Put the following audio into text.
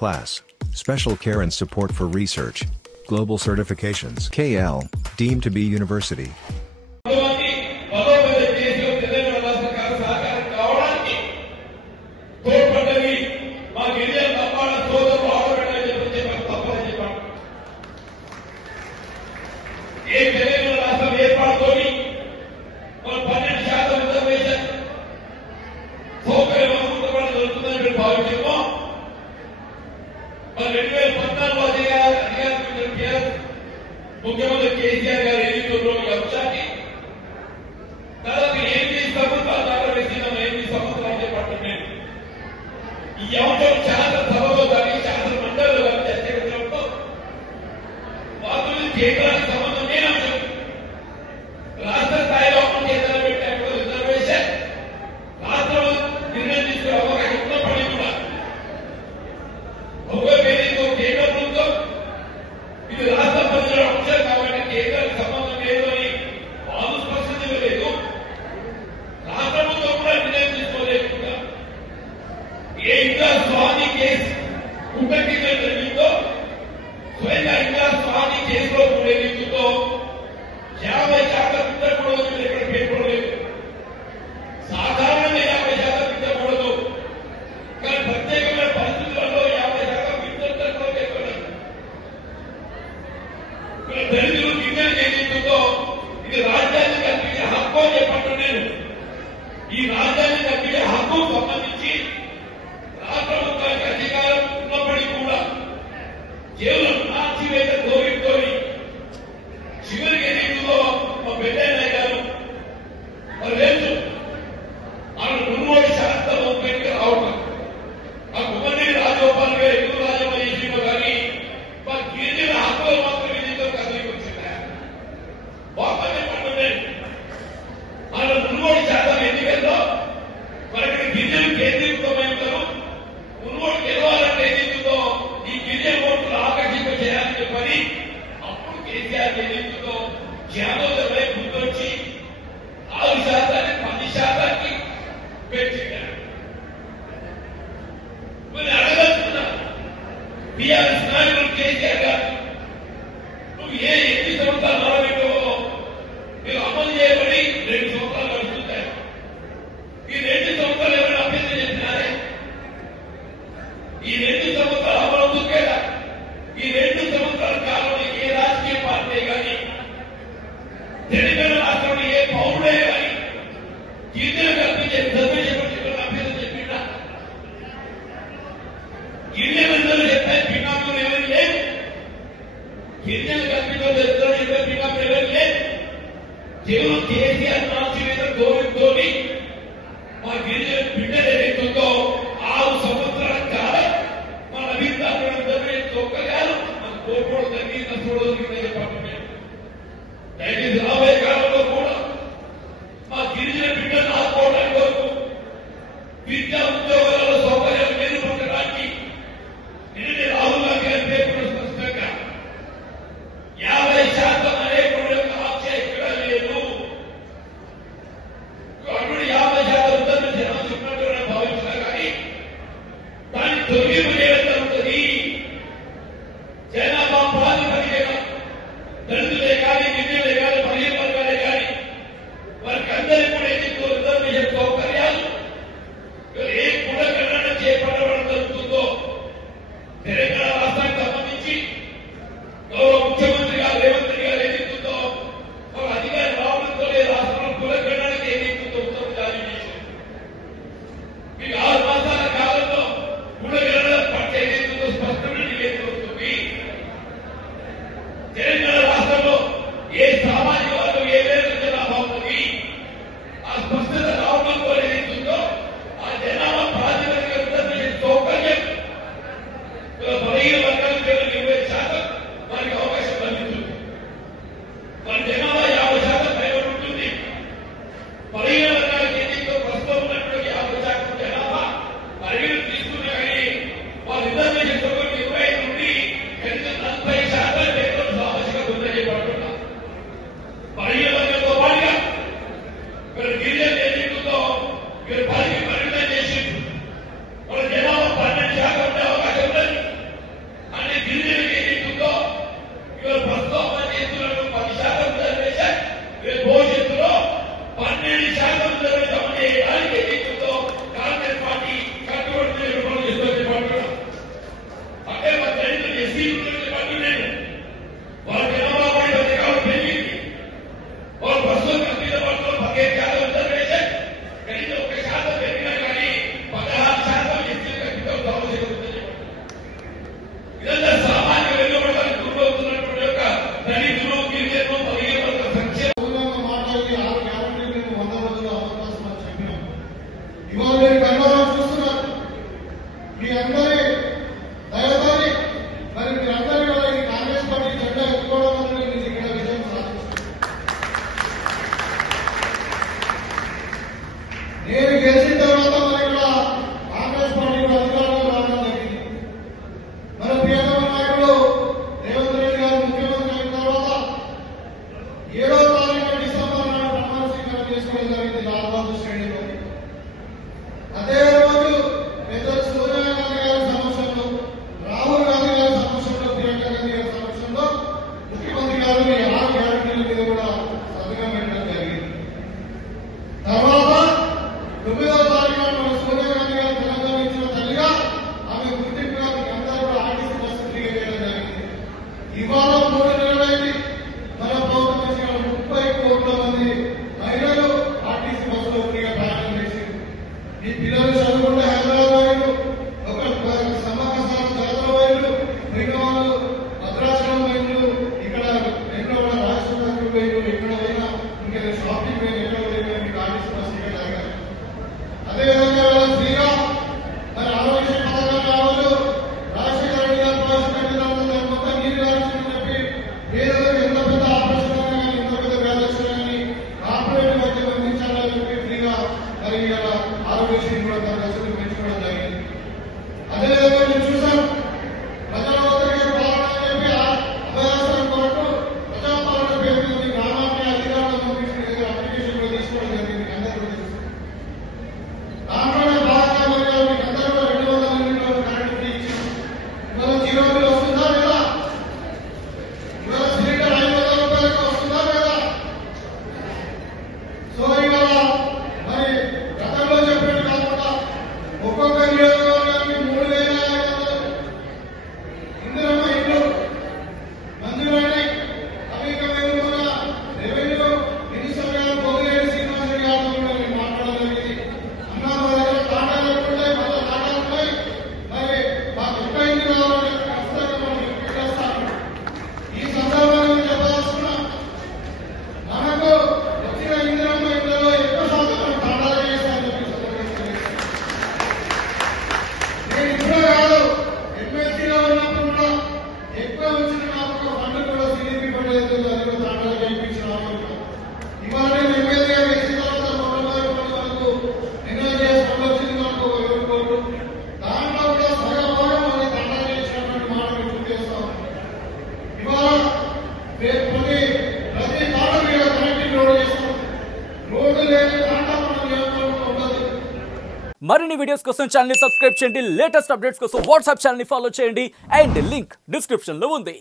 Class, Special Care and Support for Research, Global Certifications KL, deemed to be university. ముఖ్యమంత్రి కేసీఆర్ గారు ఎన్నికల్లో ఈ అంశాన్ని దాదాపు 8 సంవత్సరాల దాకా వేసిన 8 సంవత్సరాలు చేపట్టండి. ఈ అంశం శాసనసభలో కానీ శాసన మండలిలో కానీ చర్చలో వాటిని కేంద్రానికి సంబంధం లేని అంశం. రాష్ట్ర స్థాయిలో అమలు చేయాలని పెట్టినప్పుడు రిజర్వేషన్ రాష్ట్రం నిర్ణయం తీసుకునే అవకాశం ఉన్నప్పటికీ కూడా ఒక వేదికతో కేంద్ర ప్రభుత్వం ఇది రాష్ట్ర ప్రజల అంశం కాబట్టి కేంద్రానికి సంబంధం లేదు అని వాళ్ళు స్పష్టత ఇవ్వలేదు. రాష్ట్ర ప్రభుత్వం కూడా నిర్ణయం తీసుకోలేకుండా ఏ ఇందిరా స్వామి కేసు కుటుంబీకరణ జరిగిందో స్వయంగా ఇందిరా స్వామి కేసులో ఉండే రీతితో 50% తిట్టకూడదు ఇక్కడ పేర్కొనలేదు. సాధారణంగా 50% తిట్టకూడదు, కానీ ప్రత్యేకమైన పరిస్థితులలో 50% తిట్టడంలో పేర్కొనలేదు. ఇక్కడ దళితులు గిన్నెలు చేసేందుతో ఇది రాజ్యాన్ని కల్పించే హక్కు అని చెప్పండి. నేను ఈ రాజ్యాన్ని కల్పించే హక్కు సంబంధించి రాష్ట్ర ప్రభుత్వానికి అధికారం ఉన్నప్పటికీ కూడా కేవలం నాచివేత కోరికతో చివరికి ఎన్నికల్లో మా పెద్దయ్య గారు మరి లేదు ఆయన మున్మోడి శాస్త్రం బయటకు రావటం ఆ కుమ్మరెడ్డి రాజగోపాల్ గారు ఎక్కువ రాజమహేశ్వర కానీ మా గిరిజన హక్కులు మాత్రం ఎన్నికల్లో కదలికి వచ్చిందా వాస్తవం చెప్పండి. ఆయన మున్మోడి శాతం ఎన్నికల్లో మరి ఇక్కడ గిరిజనులు కేంద్రీకృతమై ఉంటారు. మున్మోడి గెలవాలంటే ఎన్నికల్లో ఈ గిరిజన ఓట్లు ఆకర్షింప చేయాలని చెప్పని అప్పుడు కేసీఆర్ ఎన్నికల్లో జాతోదయ గుర్తొచ్చి 6% 10% పెంచారు. మీరు అడగలుగుతున్నా బీఆర్ఎస్ నాయకులు కేసీఆర్ గారు నువ్వు ఏ 8 సంవత్సరాలు ఆడబెట్టవో మీరు అమలు చేయబడి 2 సంవత్సరాలు గడుస్తున్నాయి. ఈ 2 సంవత్సరాలు ఎవరైనా అభ్యర్థన చేసినారే? ఈ 2 సంవత్సరాలు అమలు అవుతుందా? ఈ 2 సంవత్సరాల కాలంలో ఏ రాజకీయ పార్టీ కానీ తెలంగాణ రాష్ట్రంలో ఏ పౌరుడే కానీ గిరిజన కల్పించే రిజర్వేషన్ అభ్యర్థన చెప్పిందా? గిరిజనులు చెప్పే పిన్నాకులు ఎవరు లేదు. గిరిజన కల్పించే రిజర్వేషన్ పిన్నాకులు ఎవరు లేదు. కేవలం కేసీఆర్ నాశీవేత గోవిందోని మా గిరిజన బిడ్డలు ఏదైతుందో 6 సంవత్సరాల కాలం మన అభివృద్ధి రిజర్వేషన్ ఒక్కగాను మన కోరుకోవడం జరిగింది. చూడగలిగిన చెప్పండి. దయచేసి రాబోయే కాలంలో కూడా మా గిరిజన బిడ్డలు ఆదుకోవడానికి వరకు విద్యా ఉద్యోగాలలో సౌకర్యాలు మెరుగుపరచడానికి నిన్నే రాహుల్ గాంధీ గారి పేర్కొన్న స్పష్టంగా 50% అనేటువంటి యొక్క ఆశ ఇక్కడ లేదు. అటువంటి 50% రిజర్వేషన్ చెప్పినట్టు భావించారు. ఇవాళ 3 నెలలైంది మన ప్రభుత్వం చేసిన 30 కోట్ల మంది మహిళలు ఆర్టీసీ బస్సులో ఫ్రీగా ప్రయాణం చేసింది. ఈ పిల్లలు చదువుకుంటే హైదరాబాద్ ఒక సమ్మకాల జాతర వైద్యులు మిగతా వాళ్ళు భద్రాచలం వైద్యులు ఇక్కడ ఎక్కడ కూడా రాష్ట్ర వైద్యులు ఎక్కడ పోయినా ఇంకా షాపింగ్ పోయిన ఎక్కడ పోయినా మీకు ఆర్టీసీ బస్సు ఇక్కడ జరగాలి. అదేవిధంగా ఫ్రీగా మరి ఆరోగ్య పథకాలు కావాలి రాజశేఖర రెడ్డి గారు ప్రవేశపెట్టిన మొత్తం నీరు కావాల్సిందని చెప్పి పేదలకు ఎంత పెద్ద ఆపరేషన్ కానీ ఎంత పెద్ద వ్యాధి కానీ కార్పొరేట్ వైద్యం అందించాలని చెప్పి ఫ్రీగా మరి ఆరోగ్యశ్రీ కూడా తన దశలు పెంచుకోవడం జరిగింది. అదేవిధంగా నేను చూశాను ప్రజల వద్దకు పాలన చెప్పి అభయాసనం కొరకు ప్రజాపాలన పేరు మీద గ్రామాన్ని అధికారులను పంపించిన అప్లికేషన్ కూడా తీసుకోవడం జరిగింది. అందరూ దాంట్లోనే భాగంగా మరి మీకు అందరూ కూడా 200 యూనిట్ల కరెంట్ ఫ్రీ ఇచ్చారు. ఇవాళ 0 బిల్ వస్తుందా లేదా? ఇవాళ సిలిండర్ 500 రూపాయలకు వస్తుందా లేదా? సో ఇవాళ మరి గతంలో చెప్పినట్టు కాకుండా ఒక్కొక్క నియోజకవర్గానికి 3,500 ఇందిరమ్మ ఇళ్ళు మంజూరైనాయి. అవి ఇంకా మేము మన రెవెన్యూ మినిస్టర్ గారు పొంగిరెడ్డి శ్రీనివాస్ రెడ్డి గారితో కూడా నేను మాట్లాడడం జరిగింది. అన్నా మా దగ్గర తాటాలు ఎక్కుంటాయి, మళ్ళీ తాటాలు ఉన్నాయి, మరి మాకు ఇంకా ఇంటి కావాలని ఖచ్చితంగా మనం పెట్టేస్తాను. ఈ సందర్భంగా చెప్పదలుచుకున్నా మనకు వచ్చిన ఇందిరమ్మ ఇళ్లలో ఎక్కువ శాతం మనం తాటాలు చేస్తామని చెప్పి నేను ఇప్పుడు కాదు ఎంఎస్సీలో ఉన్నప్పుడు కూడా ఎక్కువ వచ్చిన నాకు ఒక ఫండ్ కూడా సిడిపి పడలేదు, అది కూడా తాటాలు చేయించిన ఇవాళ నేను ఎమ్మెల్యేగా వేసిన తర్వాత మొట్టమొదటి మనకు ఎన్ఎల్జీఎస్ ఫండ్ వచ్చింది, మనకు 20 కోట్లు. దాంట్లో కూడా సగభాగం మన తాటాలు చేసినటువంటి మాట గుర్తు చేస్తాం. ఇవాళ ప్రతి తాట మీద కనెక్టింగ్ రోడ్ చేస్తాం. రోడ్డు లేని తాట మన నియోజకవర్గంలో ఉండదు. మరిన్ని వీడియోస్ కోసం ఛానల్ ని సబ్స్క్రైబ్ చేయండి. లేటెస్ట్ అప్డేట్స్ కోసం వాట్సాప్ ఛానల్ ని ఫాలో చేయండి. అండ్ లింక్ డిస్క్రిప్షన్ లో ఉంది.